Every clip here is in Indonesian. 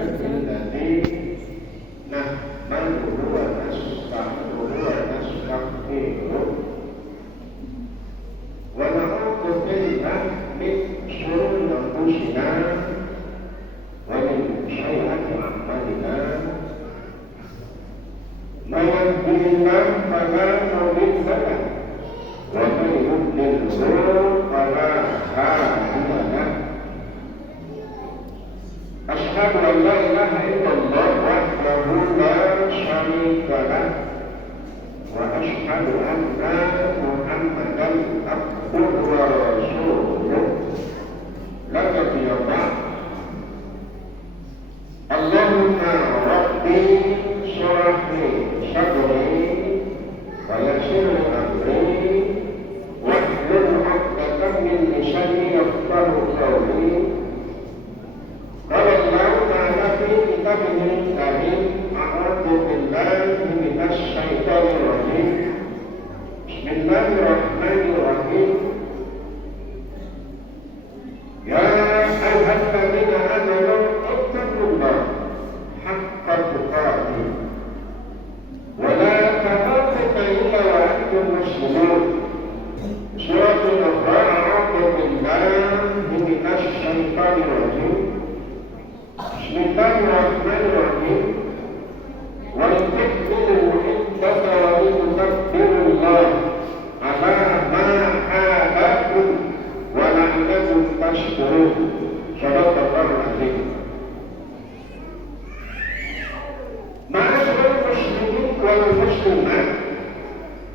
الذي نحمده ونستعينه ونستغفره ونعوذ بالله من شرور أنفسنا ومن سيئات أعمالنا من يهده الله فلا مضل له ومن يضلل فلا هادي له أشهد أن لا إله إلا الله وحده لا شريك له وأشهد أن محمدا عبده ورسوله لا نبي بعد اللهم ربي اشرح لي صدري ويسر لي أمري واحلل عقدة من لساني يفقهوا قولي قال الله تعالى في كتابه الكريم أعوذ بالله من الشيطان الرجيم بسم الله الرحمن الرحيم يا أيها الذين آمنوا اتقوا الله حق تقاته ولا تموتن إلا وأنتم مسلمون سورة الأخرى أعوذ بالله من الشيطان الرجيم بسم الله الرحمن الرحيم ولتكبروا عدة ولتكبروا الله على ما هداكم ولعلكم تشكرون صدق الله العظيم. Ma'asyiral muslimin wal muslimat,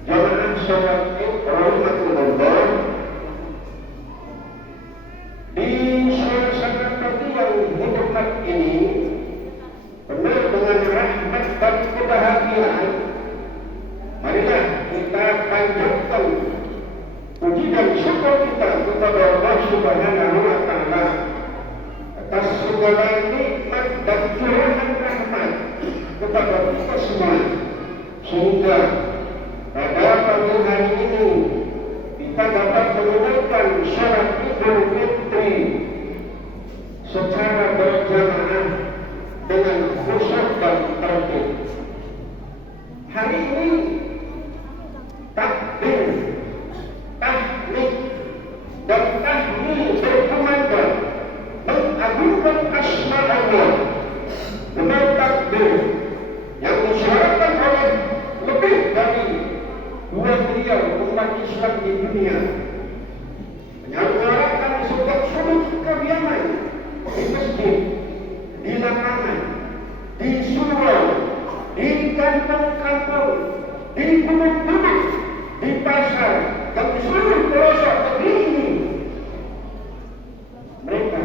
jamaah salat Id rahimakumullah. Di suasana hati yang hidupkan ini penuh dengan rahmat dan kebahagiaan, marilah kita panjatkan puji dan syukur kita kepada Allah Subhanahu wa Ta'ala atas segala nikmat dan curahan rahmat kepada kita semua, sehingga pada pagi hari ini kita dapat menunaikan salat Idul Fitri secara berjamaah dengan khusyuk dan tertib. Hari ini takbir, tahmid dan tahmid berkumandang mengagungkan asma Allah dengan takbir yang disyaratkan oleh lebih dari 2 miliar umat Islam di dunia, menyelenggarakan setiap sudut kediaman, di masjid, di lapangan, di surau, di kampung-kampung, di gunung-gunung, di pasar, dan di seluruh pelosok negeri ini. Mereka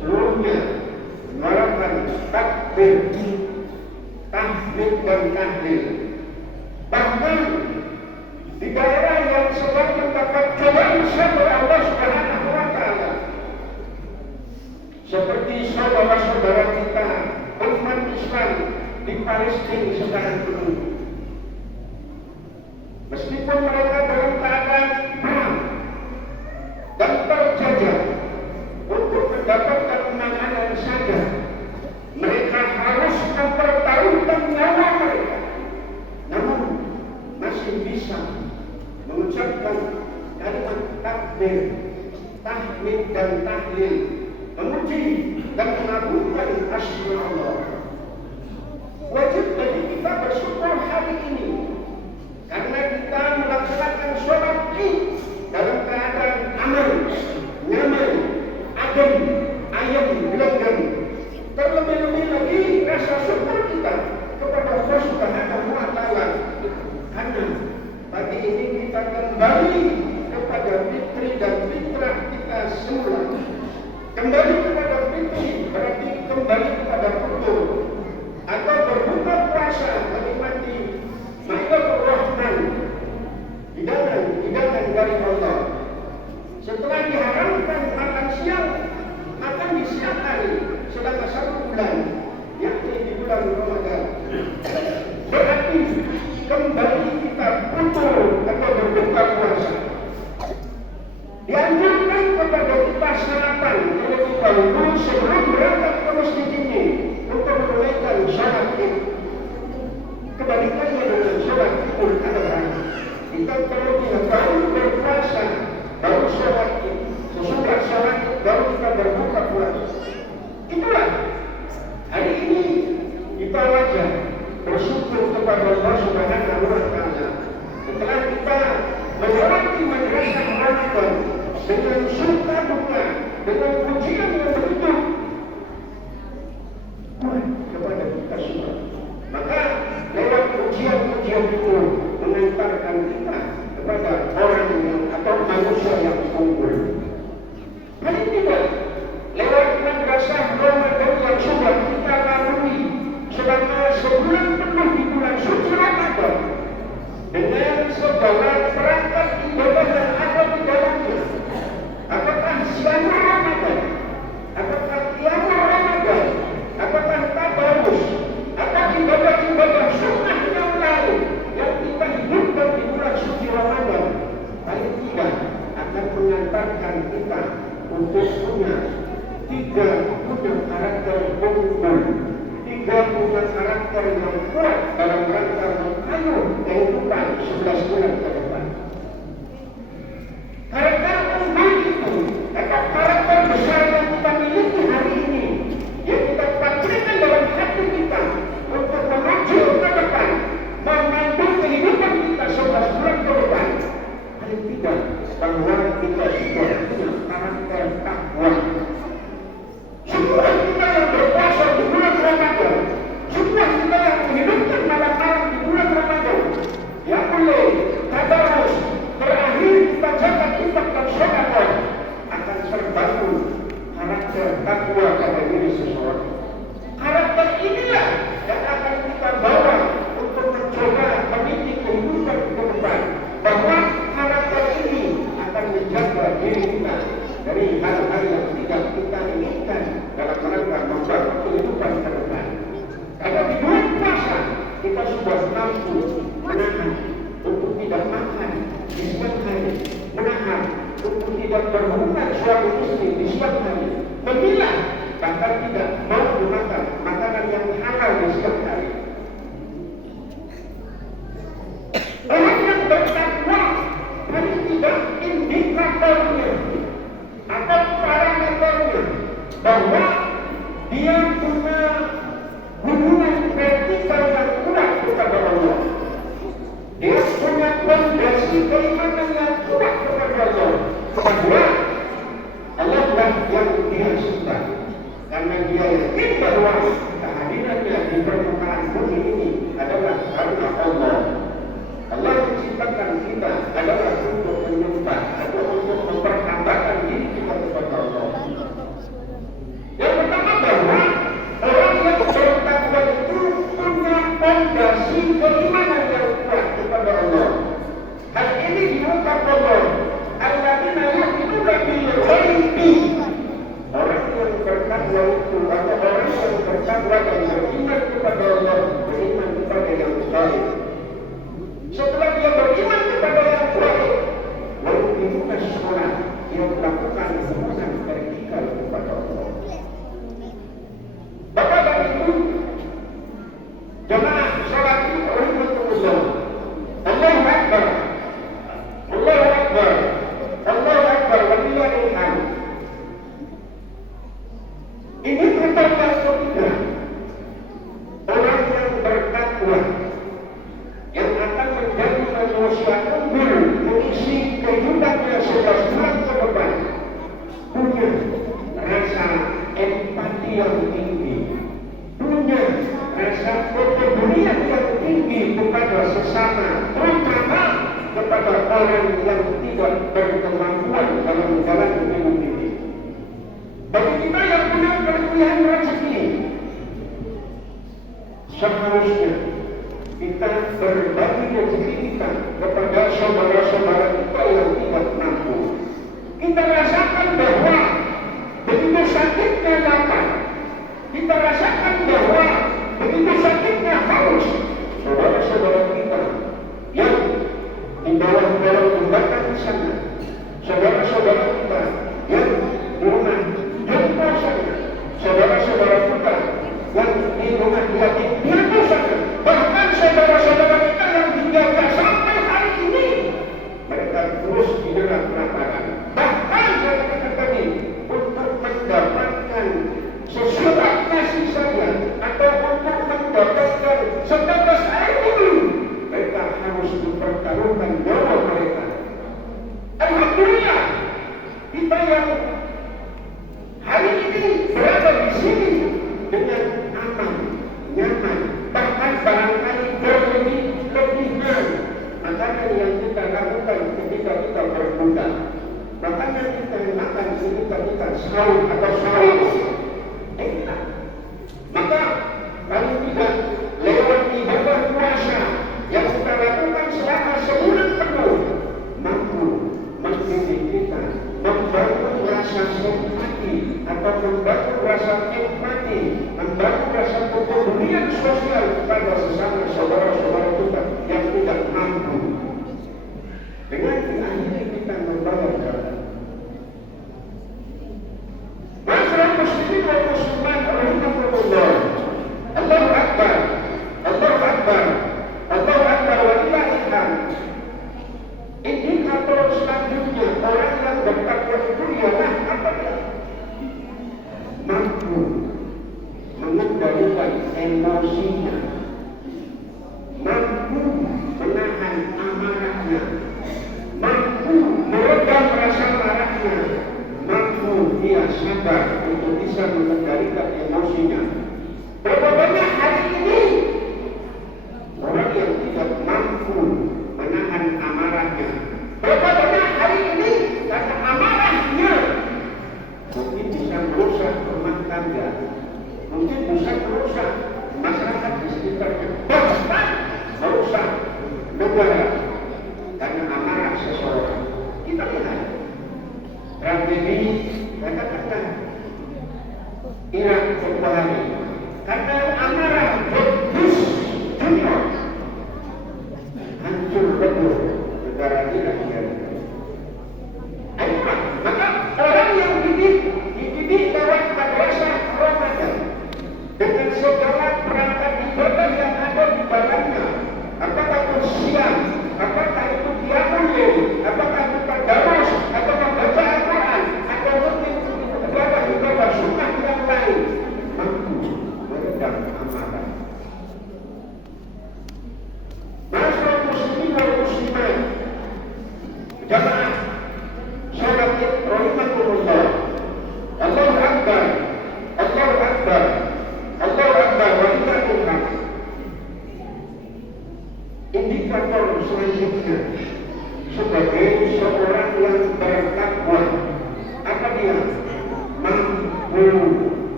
seluruhnya menyuarakan takbir, tahmid dan tahlil. Bahkan di daerah yang sedang mendapat cobaan oleh Allah Subhanahu wa Ta'ala, seperti saudara-saudara kita umat Islam di Palestina sekarang ini, meskipun mereka dalam keadaan perang dan terjajah, untuk mendapatkan makanan saja mereka harus mempertaruhkan nyawa mereka, namun masih bisa mengucapkan kalimat takbir, tahmid dan tahlil, memuji dan mengagungkan asma Allah. Wajib bagi kita bersyukur hari ini karena kita melaksanakan sholat Id dalam keadaan aman, nyaman, adem, ayem, gelenggang. Terlebih-lebih lagi rasa syukur kita kepada Allah Subhanahu wa Ta'ala karena pagi ini kita kembali kepada fitri dan fitrah kita semula. Kembali kepada fitri berarti kembali kepada futur atau berbuka puasa, menikmati Maidatul Rahman, hidangan dari Allah. Setelah diharamkan makan siang, makan di siang hari selama 1 bulan, yakni di bulan Ramadan. Berarti kembali kita futur atau berbuka puasa. Dianjurkan kepada kita sarapan terlebih dahulu sebelum berangkat ke masjid ini. rahmat kepada kita semua. Maka lewat ujian-ujian itu mengantarkan kita kepada orang yang atau manusia yang unggul. Paling tidak lewat madrasah Ramadan yang sudah kita lalui selama sebulan penuh di bulan suci Ramadan dengan segala perangkat ibadah yang ada di dalamnya. Apakah siang Ramadan, apakah qiyamul Ramadan, apakah tabarus, atau ibadah-ibadah sunnah yang lain yang kita hidupkan di bulan suci Ramadan, paling tidak akan mengantarkan kita untuk punya karakter unggul, punya karakter yang kuat dalam rangka mengayuh kehidupan 11 bulan ke depan. Karakter unggul itu atau karakter besar yang kita miliki hari ini, yang kita patrikan dalam hati kita untuk menuju ke depan, memandu kehidupan kita 11 bulan ke depan. Paling tidak bahwa kita sudah punya karakter takwa. Semua kita yang berpuasa di bulan Ramadan, semua kita yang menghidupkan malam-malam di bulan Ramadan, yang boleh tadarus terakhir kita jaga infak dan sedekah, akan terbangun karakter takwa pada diri seseorang. Karakter inilah yang akan kita bawa untuk mencoba meniti kehidupan ke depan, bahwa karakter ini akan menjaga diri kita dari hal-hal yang tidak kita inginkan dalam rangka membangun kehidupan ke depan. Karena di bulan puasa kita sudah mampu menahan untuk tidak makan di siang hari, menahan untuk tidak berhubungan suami istri di siang hari, memilah bahkan tidak mau memakan makanan yang halal di siang hari. Orang yang bertakwa paling tidak indikatornya atau parameternya bahwa dia punya hubungan vertikal yang kuat kepada Allah. Dia punya fondasi keimanan yang kuat kepada Allah, bahwa Allah lah yang dia cinta, karena dia yakin bahwa kehadirannya di permukaan bumi ini adalah karena Allah. Allah menciptakan kita adalah untuk menyembah atau untuk memperhambakan diri kita kepada Allah. Yang pertama bahwa orang yang bertakwa itu punya fondasi keimanan yang kuat kepada Allah. Hal ini diungkap Allah. Alladzina yu'minuna bil ghaibi. Orang yang bertakwa itu atau orang yang bertakwa dan beriman kepada Allah, beriman kepada yang gaib. Setelah dia beriman kepada yang gaib, lalu dibuka sekolah, dia melakukan hubungan vertikal kepada Allah. Bapak dan Ibu, jemaah salat itu rahmatullah. Allahu Akbar, Allahu Akbar, Allahu Akbar, walillahil hamd. Ini pertama ketiga, orang yang bertakwa yang akan menjadi manusia unggul mengisi kehidupannya 11 bulan ke depan, punya rasa empati yang tinggi, punya rasa kepedulian yang tinggi kepada sesama, terutama kepada orang yang tidak berkemampuan dalam menjalani hidup ini. Bagi kita yang punya kelebihan rezeki, seharusnya kita berbagi rezeki kita kepada saudara-saudara kita yang tidak mampu. Kita rasakan bahwa begitu sakitnya lapar, kita rasakan bahwa begitu sakitnya haus, saudara-saudara kita yang di bawah-bawah jembatan di sana, saudara-saudara kita yang di rumah jompo sana, saudara-saudara kita yang di rumah yatim piatu sana, bahkan saudara-saudara kita yang di Gaza sampai hari ini mereka terus didera kelaparan. Bahkan saya katakan tadi, untuk mendapatkan sesurat nasi saja atau untuk mendapatkan setetes air minum, mereka harus dipertaruhkan nyawa mereka. Alhamdulillah, kita yang hari ini berada di sini dengan aman, ini ikan saus atau saus. Enak. Maka paling tidak lewat ibadah puasa yang kita lakukan selama sebulan penuh mampu mendidik kita, membangun rasa simpati atau membangun rasa empati, membangun rasa kepedulian sosial kepada sesama saudara-saudara kita yang tidak mampu. Dengan ini kita membayar zakat. Masyarakat muslimin wal muslimat rahimahumullah. Allahu Akbar. Allahu Akbar. Allahu Akbar wa lillahil hamd. Indikator selanjutnya orang yang bertakwa itu ialah apa dia? Mampu mengendalikan emosinya, mampu menahan amarahnya, mampu meredam rasa marahnya, mampu dia sabar untuk bisa mengendalikan emosinya. Berapa banyak hari ini orang yang tidak mampu menahan amarahnya? Berapa banyak hari ini karena amarahnya mungkin bisa merusak rumah tangga, mungkin bisa merusak masyarakat di sekitarnya, bahkan merusak negara karena amarah seseorang. Kita lihat tragedi katakanlah Irak beberapa hari karena amarah Bush Junior hancur lebur negara Irak yang maka orang yang dididik lewat madrasah Ramadan dengan segala perangkat ibadah yang ada di dalamnya, apakah itu siang, apakah itu qiyamul lail, apakah itu tadarus, atau membaca Al-Quran, atau mungkin ibadah sunnah yang lain, mampu meredam amarah. Masyarakat muslimin wal muslimat, jamaah salat Id rahimahumullah. Allahu Akbar. Allahu Akbar. Allahu Akbar wa lillahil hamd. Indikator selanjutnya sebagai seorang yang bertakwa, apa dia? Mampu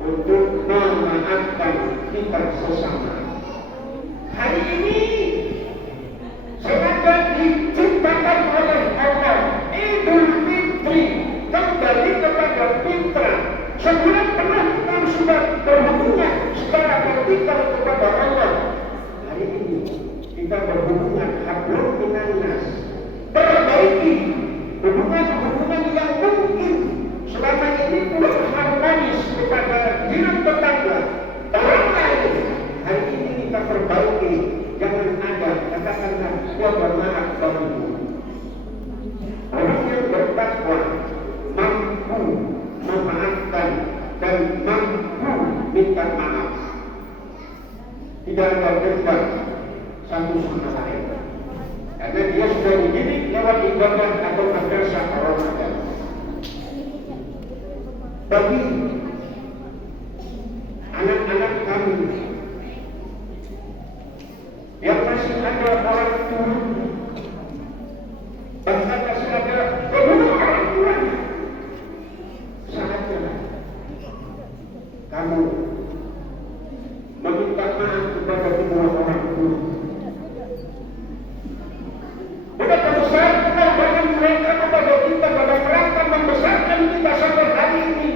untuk memaafkan kita sesama. Hari ini sengaja diciptakan oleh Allah Idul Fitri, kembali kepada fitrah. Sebulan penuh kita sudah berhubungan secara vertikal kepada Allah. Hari ini kita berhubungan hablum minan nas. Perbaiki hubungan-hubungan yang mungkin selama ini belum harmonis kepada diri tetangga, orang lain. Hari ini kita perbaiki. Jangan ada katakanlah dia bermarah bagimu. Orang yang bertakwa mampu memaafkan dan mampu minta maaf. Tidak ada dendam satu sama lain. Karena dia sudah dididik lewat ibadah atau madrasah Ramadan. Bagi anak-anak kami yang masih ada orang tua, bahkan masih ada kedua orang tuanya, saatnya kamu meminta maaf kepada kedua orang tua. Betapa besar pengorbanan mereka kepada kita dalam rangka membesarkan kita sampai hari ini.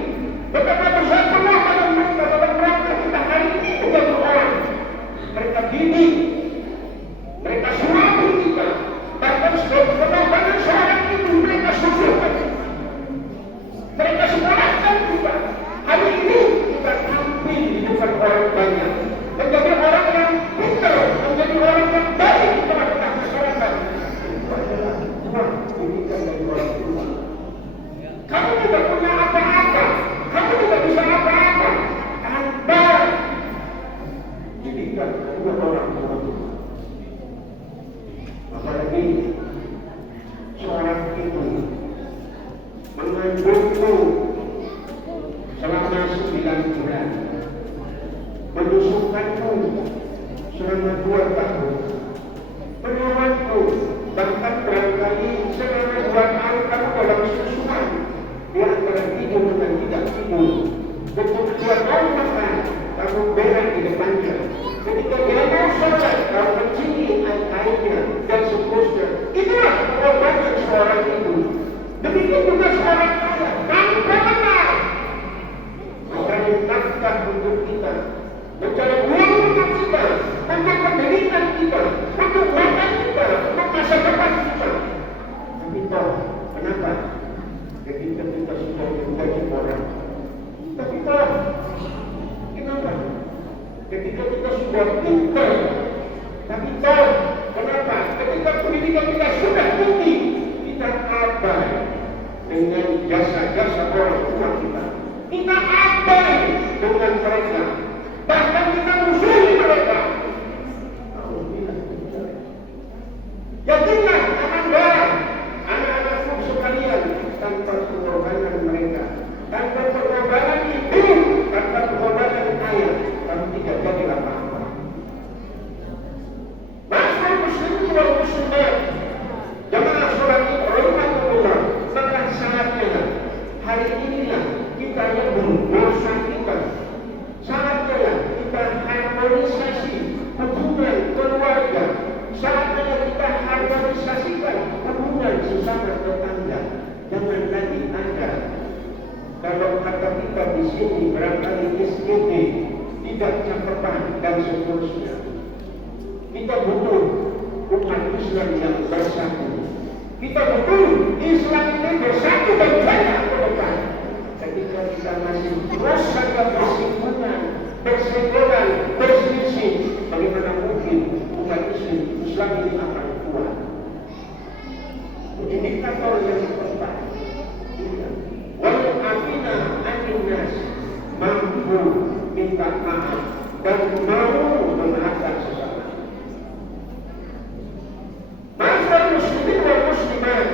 Betapa besar pengorbanan mereka dalam rangka kita hari ini menjadi orang. Mereka didik, mereka suami kita, bahkan sebagai pengorbanan seorang itu mereka susukan, mereka sekolahkan kita. Hari ini kita tampil di depan orang banyak, menjadi orang yang pintar, menjadi orang yang baik di tengah-tengah masyarakat. Kamu tidak punya apa-apa, kamu tidak bisa apa-apa tanpa didikan kedua orang tua. Apalagi seorang ibu mengandungmu selama 9 bulan, menyusukanmu selama 2 tahun, merawatmu bahkan barangkali selama 2 tahun kamu dalam susuan, dia lampu merah di depannya. Ketika dia mau sholat, kau kecili airnya dan seterusnya. Itulah pengorbanan seorang itu. Demikian juga seorang kaya, tanpa benar mencari nafkah untuk kita, mencari uang untuk kita, untuk pendidikan kita, untuk makan kita, untuk masa depan kita. Tapi toh, kenapa? Ketika kita sudah menjadi orang. Tapi toh, kenapa? Ketika kita sudah pintar. Tapi toh, kenapa? Ketika pendidikan kita sudah tinggi, kita abai dengan jasa-jasa orang tua kita. Kita abai dengan mereka. Bahkan kita musuhi mereka. Yakinlah anak-anakku sekalian, tanpa pengorbanan mereka, tanpa pengorbanan ibu, tanpa pengorbanan ayah, kami tidak jadi apa-apa. Masyarakat muslimin wal muslimat, jamaah sholat itu rahmatullah, maka saatnya hari inilah kita lebur dosa kita. Saatnya kita harmonisasi hubungan keluarga. Saatnya kita harmonisasikan hubungan sesama tetangga. Jangan lagi ada, kalau kata kita di sini barangkali SKD tidak cakepan dan seterusnya. Kita butuh umat Islam yang bersatu. Kita butuh Islam ini bersatu dan banyak ke depan. Ketika kita masih terus saja bersinggungan, bersenggolan, berselisih, bagaimana mungkin umat Islam ini akan kuat? Indikator yang keempat, wal afina aninnas, mampu minta maaf dan mau memaafkan sesama. Masyarakat muslimin wal muslimat,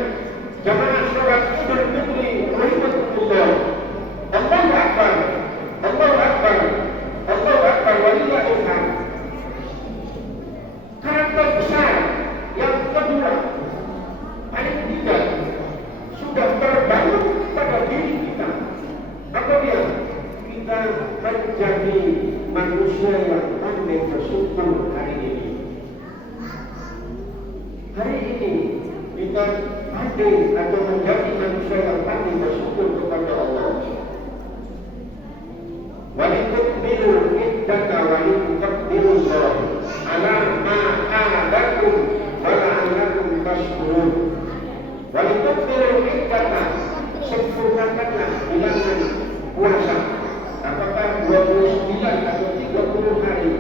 jamaah sholat Idul Fitri rahimahullah. Allahu Akbar, Allahu Akbar, Allahu Akbar, walillahil hamd. Karakter besar yang kedua, paling tidak sudah terbangun pada diri kita. Apa dia? Kita menjadi manusia yang pandai bersyukur hari ini. Hari ini kita pandai atau menjadi manusia yang pandai bersyukur kepada Allah. Walitukmilu iddata walitukmirullah ala ma'adakum wala'alakum tashkurun. Walitukmilu iddata, sempurnakanlah bilangan puasa. Apakah 29 atau 30 hari?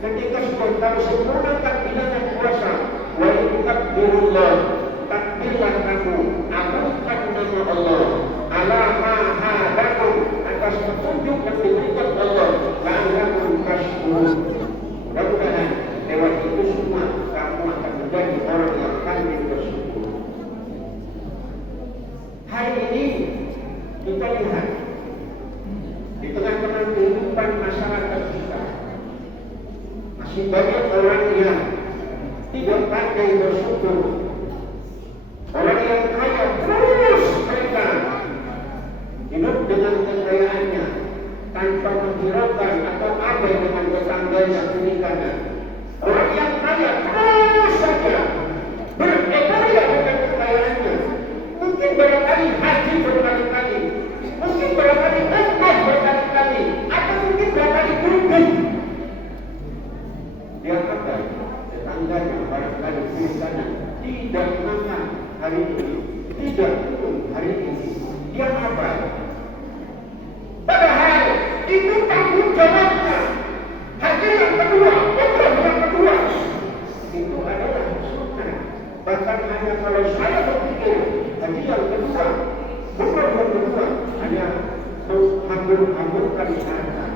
Ketika sudah tahu sempurnakan bilangan puasa, walitukmirullah, takbirlah kamu, agungkan nama Allah, ala ma'adakum, atas petunjuk yang diberikan Allah, la'alakum tashkurun. Mudah-mudahan lewat itu semua kamu akan menjadi orang yang pandai bersyukur. Hari ini kita lihat di tengah-tengah kehidupan masyarakat kita masih banyak orang yang tidak pandai bersyukur. Orang yang kaya terus mereka hidup dengan kekayaannya tanpa menghiraukan atau abai dengan tetangganya peninggalan. Orang yang kaya terus saja bereporia dengan kekayaannya. Mungkin barangkali haji berkali-kali, mungkin barangkali umrah berkali-kali, atau mungkin barangkali berubah. Dia abai tetangganya barangkali peninggalan, tidak makan hari ini, tidak minum hari ini. Dia abai. Padahal itu tanggung jawabnya. Haji yang kedua, umrah yang kedua, itu adalah sunnah. Bahkan hanya kalau saya berpikir haji yang kedua, umrah yang kedua, hanya menghambur-hamburkan harta.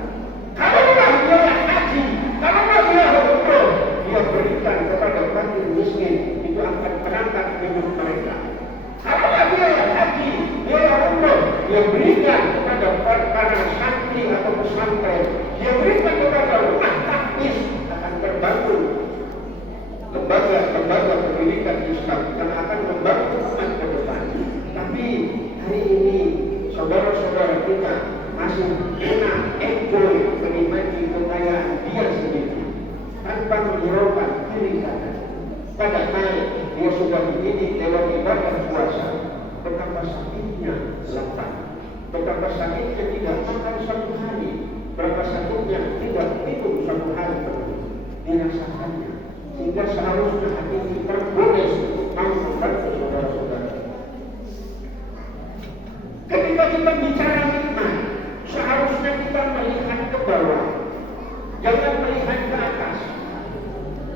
Kalaulah dia haji, kalaulah dia umrah, dia berikan kepada fakir miskin, itu akan berangkat hidup mereka. Kalaulah dia haji, dia umrah, dia berikan kepada para santri atau pesantren, dia berikan kepada rumah takmis, akan terbangun lembaga pendidikan Islam yang akan membantu umat ke depan. Tapi hari ini saudara-saudara kita masih enak enjoy menikmati tanpa menghiraukan kiri kanan. Padahal dia sudah dididik lewat ibadah puasa. Betapa sakitnya lapar, betapa sakitnya tidak makan satu hari, betapa sakitnya tidak minum satu hari penuh. Dirasakannya, sehingga seharusnya hati ini tergoda untuk mau membantu saudara-saudara. Ketika kita bicara nikmat, seharusnya kita melihat ke bawah, jangan melihat ke atas.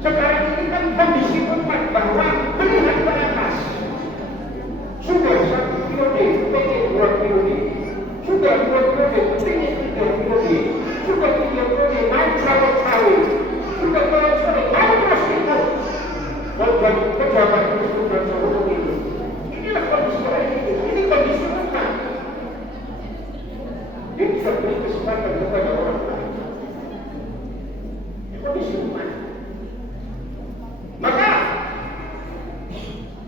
Sekarang ini kan kondisi umat bahwa melihat ke atas. Sudah 1 periode, pengen 2 periode. Sudah 2 periode, pengen 3 periode. Sudah 3 periode, mau cawe-cawe. Sudah cawe-cawe, mau terus ikut. Mau jadi pejabat terus dan seluruh itu. Inilah kondisi orang ini. Ini kondisi umat. Dia tidak beri kesempatan kepada orang lain. Ini kondisi umat. Maka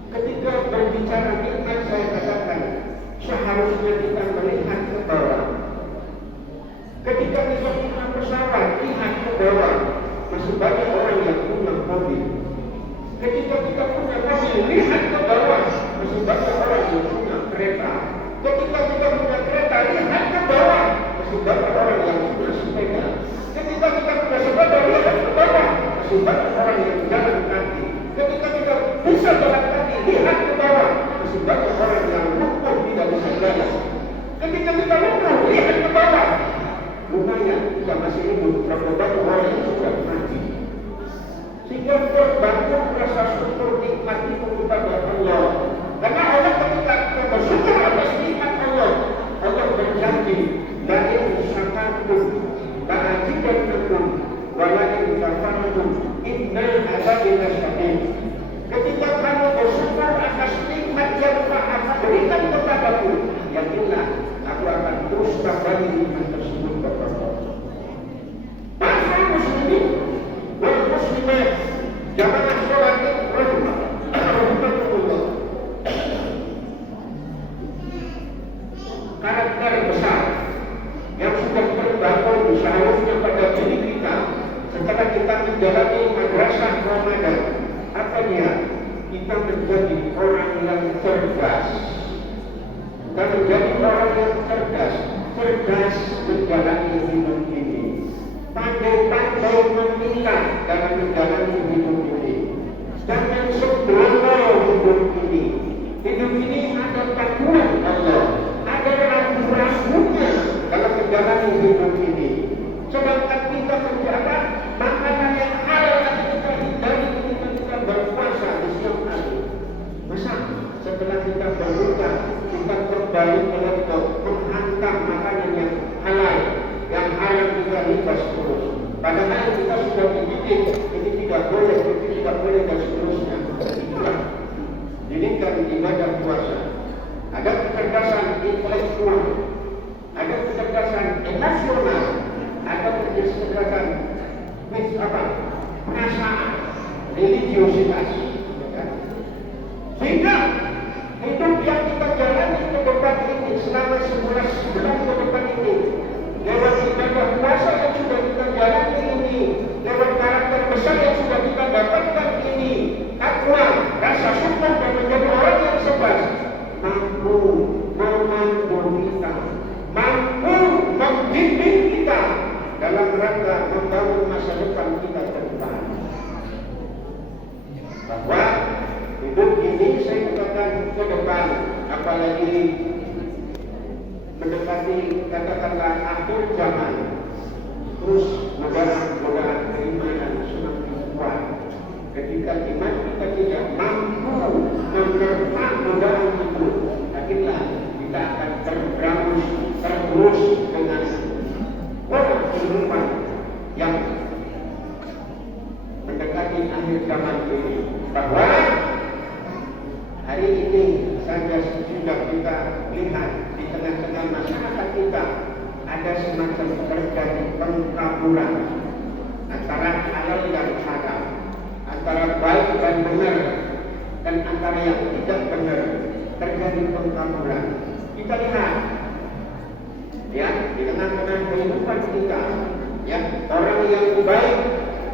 ketika berbicara nikmat, saya katakan seharusnya kita melihat ke bawah. Ketika kita punya pesawat, lihat ke bawah. Masih banyak orang yang punya mobil. Ketika kita punya mobil, lihat ke bawah. Masih banyak orang yang punya kereta. Ketika kita punya kereta, lihat ke bawah. Masih banyak orang yang punya sepeda. Ketika kita punya sepeda, lihat ke bawah. Masih banyak orang yang jalan kaki. Ketika kita bisa jalan kaki, lihat ke bawah. Masih banyak orang yang lumpuh tidak bisa jalan. Ketika kita lumpuh, lihat ke bawah. Lumayan kita masih hidup, berapa banyak orang yang sudah mati. Sehingga terbangun rasa syukur nikmat itu kepada Allah. Karena Allah ketika kita bersyukur atas nikmat Allah, Allah berjanji, la in syakartum la azidannakum wa la in kafartum inna adzabi lasyadid. Ketika kamu bersyukur atas nikmat yang Maha berikan kepadaku, yakinlah aku akan terus tambah nikmat tersebut kepadamu. Masa muslimin wal muslimat, jamaah sholat rahimahullah. Karakter besar yang sudah terbangun seharusnya pada diri kita setelah kita menjalani madrasah Ramadan. Apa dia? Kita menjadi orang yang cerdas. Kita menjadi orang yang cerdas menjalani hidup ini. Pandai-pandai memilah dalam menjalani hidup ini. Jangan sembrono hidup ini. Hidup ini ada takwa Allah, ada ragu-ragunya dalam menjalani hidup ini. Sedangkan kita menjaga makanan yang halal yang kita hindari ketika kita berpuasa di siang hari. Masa setelah kita berbuka, kita kembali untuk menghantam makanan yang halal, yang halal kita libas terus. Padahal kita sudah dididik, ini tidak boleh dan seterusnya. Itulah didikan ibadah puasa. Ada kecerdasan intelektual, ada kecerdasan emosional, ada kecerdasan perasaan, religiositas. Sehingga hidup yang kita jalani ke depan ini selama 11 bulan ke depan ini, lewat ibadah puasa yang sudah kita jalani ini, lewat karakter besar yang sudah kita dapatkan ini, takwa, rasa syukur dan menjadi orang yang cerdas, mampu memandu kita, mampu membimbing kita dalam rangka membangun masa depan kita ke depan. Bahwa hidup ini saya katakan ke depan, apalagi mendekati katakanlah akhir zaman, terus godaan keimanan semakin kuat. Ketika iman kita tidak mampu menerpa godaan itu, yakinlah kita akan tergerus dengan orang kehidupan yang mendekati akhir zaman ini. Bahwa hari ini saja sudah kita lihat di tengah-tengah masyarakat kita ada semacam terjadi pengkaburan antara halal dan haram, antara baik dan benar, dan antara yang tidak benar. Terjadi pengkaburan. Kita lihat ya di tengah-tengah kehidupan kita, ya orang yang baik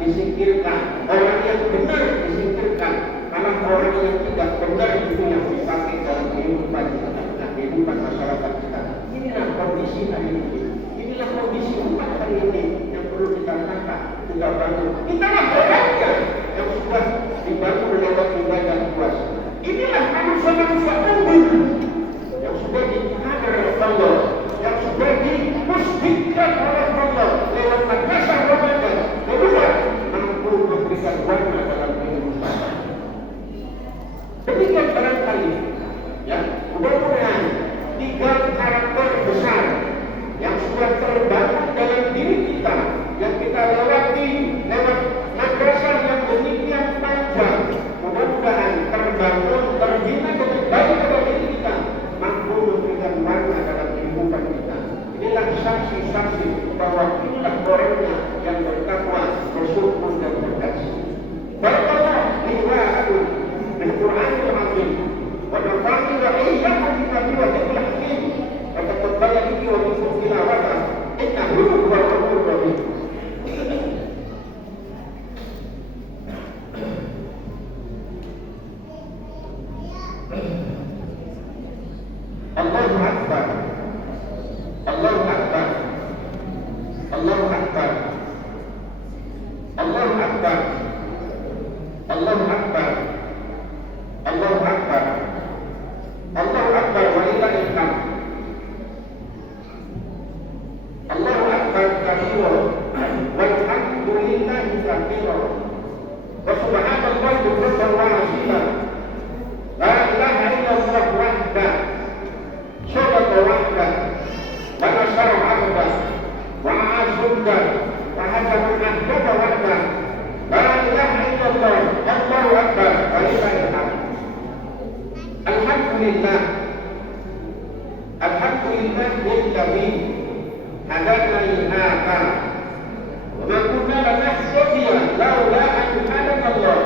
disingkirkan, orang yang benar disingkirkan, karena orang yang tidak benar itu yang dipakai dalam kehidupan kita, kehidupan masyarakat kita. Inilah kondisi hari ini, inilah kondisi umat hari ini yang perlu kita tata, kita bangun. Inilah orangnya yang sudah dibangun lewat ibadah puasa. Inilah manusia-manusia unggul yang sudah dikader oleh Allah, yang sudah dimusbihkan oleh Allah lewat madrasah Ramadan, kedua mampu memberikan warna dalam kehidupan. Demikian barangkali, ya, mudah-mudahan 3 karakter besar yang sudah terbangun dalam diri kita, yang kita lewati lewat madrasah yang demikian panjang, mudah-mudahan terbangun, terbina dengan baik dalam diri kita, mampu memberikan warna dalam kehidupan kita. Inilah saksi-saksi bahwa inilah orangnya yang bertakwa, bersyukur dan berdasi. Barakallah liwa'adu bil-Qur'anil azim wa nafa'ani wa iyyakum bima fihi hakim wa taqabbal minni wa minkum tilawatan innahu huwal ghafurur rahim. Allahu Akbar, Allahu Akbar, Allahu Akbar, Allahu Akbar, Allahu Akbar, Allahu Akbar, Allahu Akbar wa lillahil hamd. Allahu Akbar kabira walhamdulillahi katsira wa subhanallahi bukratan wa asila. La ilaha illallah wahdah syaraka wahdah wa nasara abdah wa a'azzubda wa hadamu ahdaka wahdah. La ilaha illallah Allahu Akbar wa lillahil hamd. Alhamdulillah, alhamdulillah alladzi hadana li hadza wa ma kunna linahtadiya laula an hadana Allah.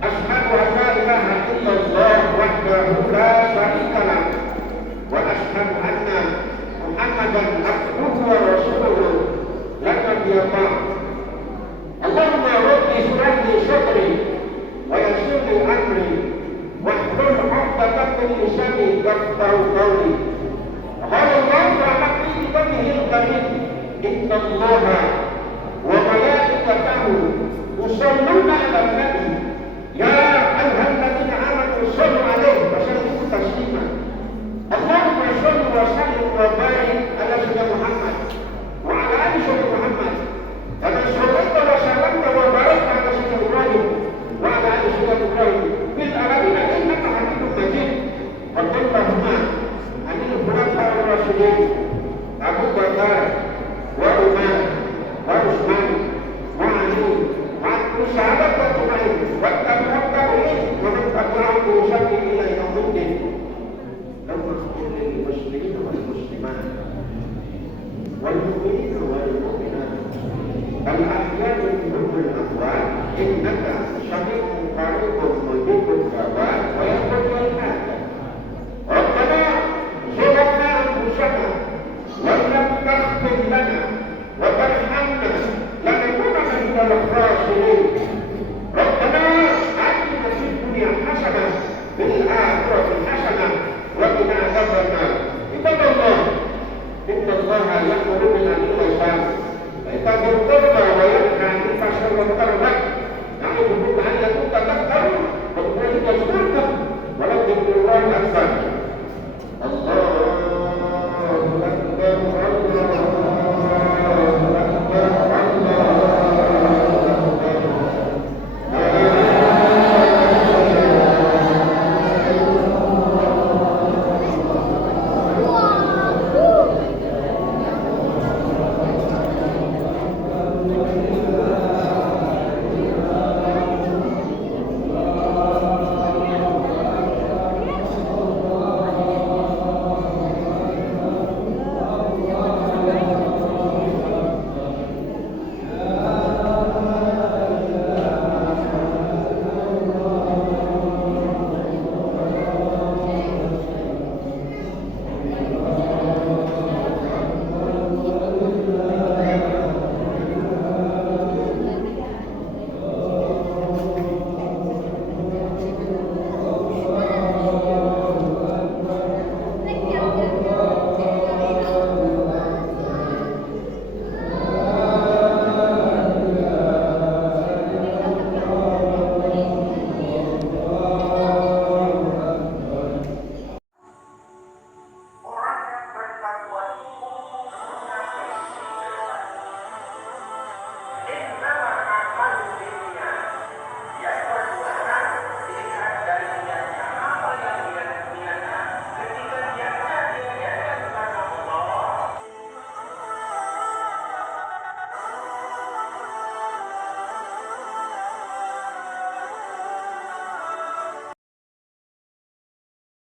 Ashhadu an la ilaha illallah wahdahu la syarika lah wa ashhadu anna Muhammadan abduhu wa rasuluhu la nabiyya ba'd. Allahumma rabbi shrah li sadri wa yassir li amri wahlul 'uqdatam min lisani yafqahu qawli. Qala Allah ta'ala fi kitabihil karim, innallaha wa malaikatahu yusholluna 'alan nabi ya ayyuhalladzina amanu shallu 'alaihi wa sallimu taslima. Allahumma shalli wa sallim wa barik ala sayyidina Muhammad wa ala ali sayyidina Muhammad. Kama shallaita wa sallamta wa barakta ala sayyidina Ibrahim wa ala ali sayyidina Ibrahim fil alamin innaka Hamidum Majid. Wa Allahumma anil khulafa'ir rasyidin Abu Bakar wa Umar wa Utsman wa Ali wa sahabat ajma'in wa tabi'in wa man tabi'ahum bi ihsan ila yaumiddin. المسلمين والمسلمات والمؤمنين والمؤمنات الأحياء منهم والأموات إنك سميع قريب مجيب الدعوات ويغفر الحاجة. ربنا ظلمنا أنفسنا وإن لم تغفر لنا وترحمنا لنكونن من الخاسرين.